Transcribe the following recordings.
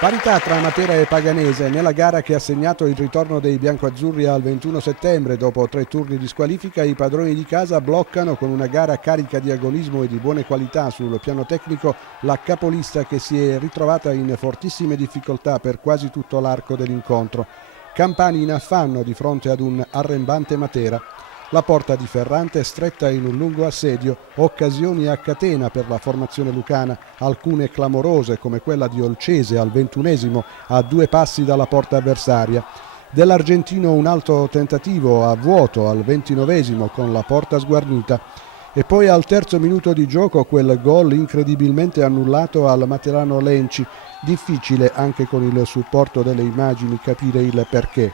Parità tra Matera e Paganese nella gara che ha segnato il ritorno dei biancoazzurri al 21 settembre. Dopo 3 turni di squalifica i padroni di casa bloccano con una gara carica di agonismo e di buone qualità sul piano tecnico la capolista che si è ritrovata in fortissime difficoltà per quasi tutto l'arco dell'incontro. Campani in affanno di fronte ad un arrembante Matera. La porta di Ferrante è stretta in un lungo assedio, occasioni a catena per la formazione lucana, alcune clamorose come quella di Olcese al 21esimo a 2 passi dalla porta avversaria. Dell'argentino un altro tentativo a vuoto al 29esimo con la porta sguarnita. E poi al terzo minuto di gioco quel gol incredibilmente annullato al materano Lenci. Difficile anche con il supporto delle immagini capire il perché.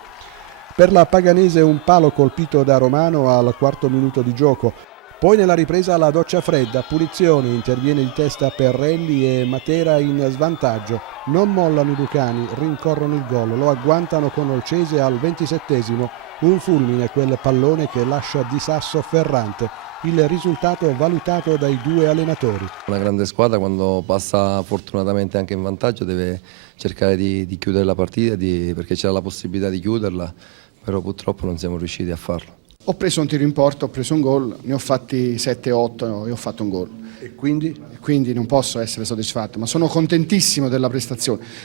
Per la Paganese un palo colpito da Romano al quarto minuto di gioco. Poi nella ripresa la doccia fredda, punizione, interviene di testa Perrelli e Matera in svantaggio. Non mollano i lucani, rincorrono il gol, lo agguantano con Olcese al 27esimo. Un fulmine quel pallone che lascia di sasso Ferrante. Il risultato valutato dai 2 allenatori. Una grande squadra quando passa fortunatamente anche in vantaggio deve cercare di chiudere la partita perché c'era la possibilità di chiuderla, però purtroppo non siamo riusciti a farlo. Ho preso un tiro in porta, ho preso un gol, ne ho fatti 7-8 e ho fatto un gol. E quindi? Quindi non posso essere soddisfatto, ma sono contentissimo della prestazione.